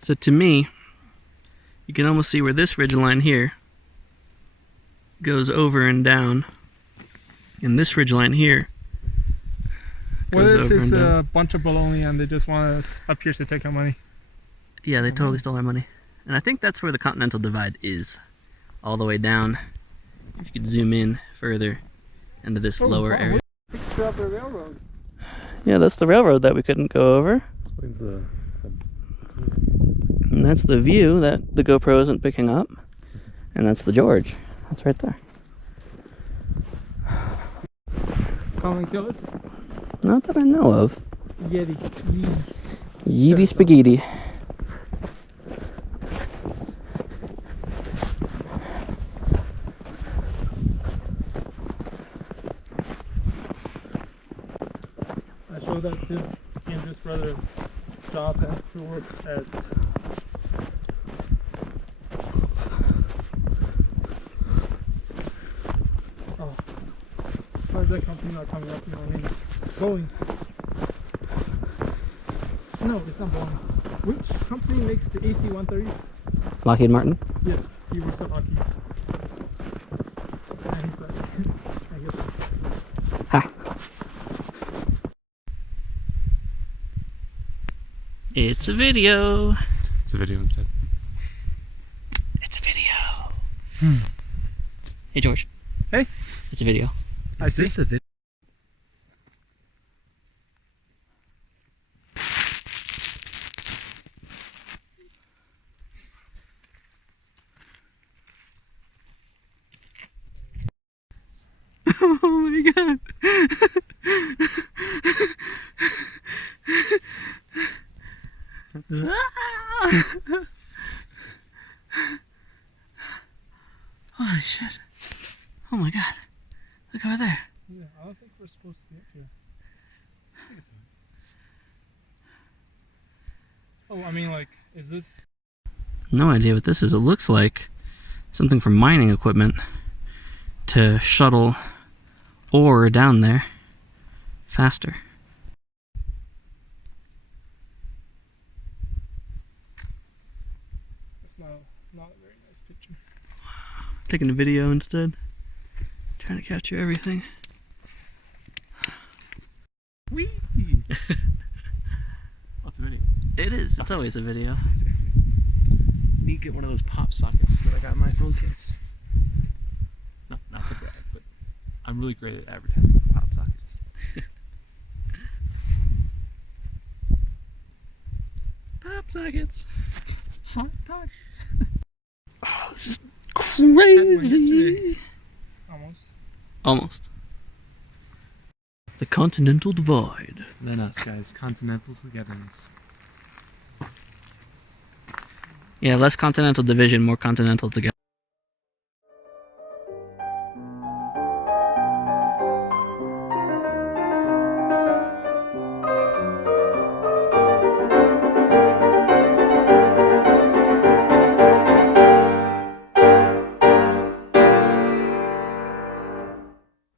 So to me, you can almost see where this ridgeline here goes over and down, and this ridgeline here What goes if over it's and down. a bunch of baloney and they just want us up here to take our money? Yeah, they totally stole our money. And I think that's where the Continental Divide is, all the way down. If you could zoom in further into this lower area. Picture of the railroad. Yeah, that's the railroad that we couldn't go over. Explains the And that's the view that the GoPro isn't picking up. And that's the George. That's right there. Come and kill us? Not that I know of. Yeti. Yeety spaghetti. I showed that to Andrew's brother job after work at why is that company not coming up in my name? Boeing. No, it's not Boeing. Which company makes the AC-130? Lockheed Martin. Yes, he works at Lockheed. And he's like, I get that. Ha! It's a video. It's a video instead. It's a video. Hey George. Hey. It's a video. I see. Is this a video? Oh my god. Holy shit. Oh my god. Look over there. Yeah, I don't think we're supposed to be up here. I think it's fine. Oh, I mean, like, is this? No idea what this is. It looks like something from mining equipment to shuttle ore down there faster. It's not a very nice picture. Taking a video instead. Trying to capture everything. Whee! What's a video? It is. It's always a video. I see. Need to get one of those pop sockets that I got in my phone case. No, not to brag, but I'm really great at advertising for pop sockets. Pop sockets. Hot pockets. Oh, this is crazy. Almost. Almost. The Continental Divide. Then us guys, continental togetherness. Yeah, less Continental Division, more Continental together.